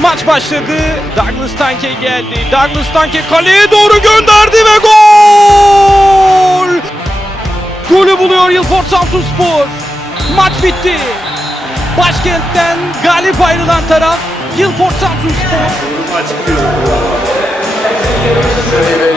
Maç başladı. Douglas Tanke geldi. Douglas Tanke kaleye doğru gönderdi ve gol! Golü buluyor Yılport Samsunspor. Maç bitti. Başkentten galip ayrılan taraf Yılport Samsunspor. Oğlum